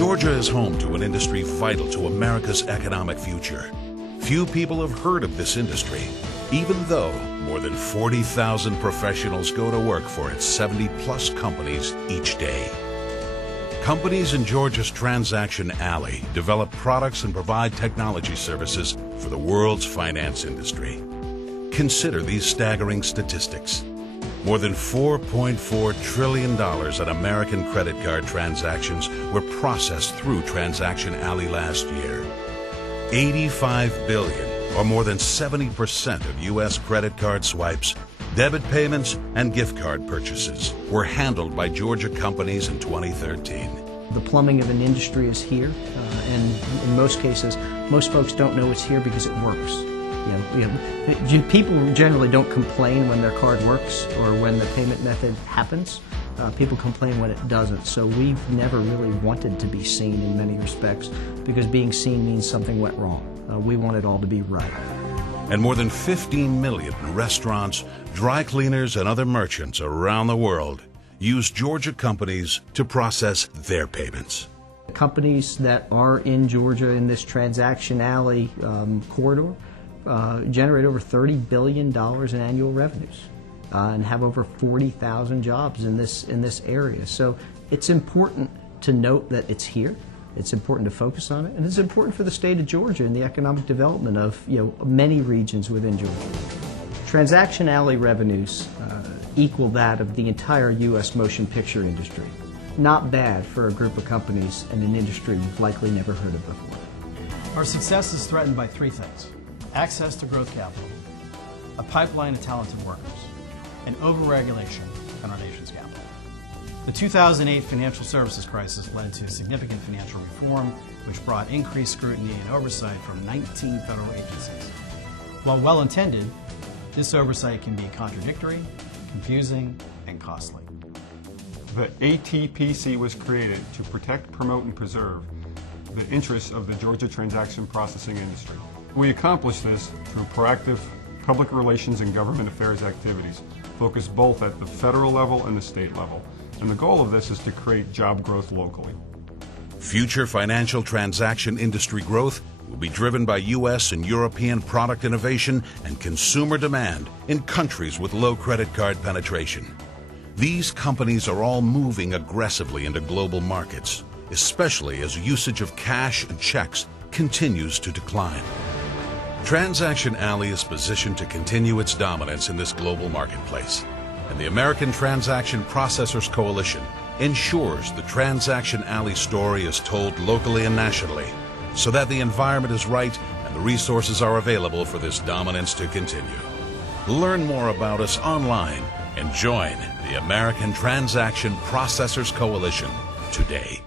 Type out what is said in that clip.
Georgia is home to an industry vital to America's economic future. Few people have heard of this industry, even though more than 40,000 professionals go to work for its 70-plus companies each day. Companies in Georgia's Transaction Alley develop products and provide technology services for the world's finance industry. Consider these staggering statistics. More than $4.4 trillion in American credit card transactions were processed through Transaction Alley last year. 85 billion, or more than 70% of U.S. credit card swipes, debit payments, and gift card purchases were handled by Georgia companies in 2013. The plumbing of an industry is here, and in most cases, most folks don't know it's here because it works. People generally don't complain when their card works or when the payment method happens. People complain when it doesn't. So we've never really wanted to be seen in many respects because being seen means something went wrong. We want it all to be right. And more than 15 million restaurants, dry cleaners, and other merchants around the world use Georgia companies to process their payments. The companies that are in Georgia in this Transaction Alley corridor generate over $30 billion in annual revenues and have over 40,000 jobs in this area. So it's important to note that it's here. It's important to focus on it, and it's important for the state of Georgia and the economic development of many regions within Georgia. Transaction Alley revenues equal that of the entire U.S. motion picture industry. Not bad for a group of companies and an industry you've likely never heard of before. Our success is threatened by three things: access to growth capital, a pipeline of talented workers, and overregulation in our nation's capital. The 2008 financial services crisis led to significant financial reform, which brought increased scrutiny and oversight from 19 federal agencies. While well-intended, this oversight can be contradictory, confusing, and costly. The ATPC was created to protect, promote, and preserve the interests of the Georgia transaction processing industry. We accomplish this through proactive public relations and government affairs activities, focused both at the federal level and the state level. And the goal of this is to create job growth locally. Future financial transaction industry growth will be driven by U.S. and European product innovation and consumer demand in countries with low credit card penetration. These companies are all moving aggressively into global markets, especially as usage of cash and checks continues to decline. Transaction Alley is positioned to continue its dominance in this global marketplace, and the American Transaction Processors Coalition ensures the Transaction Alley story is told locally and nationally, so that the environment is right and the resources are available for this dominance to continue. Learn more about us online and join the American Transaction Processors Coalition today.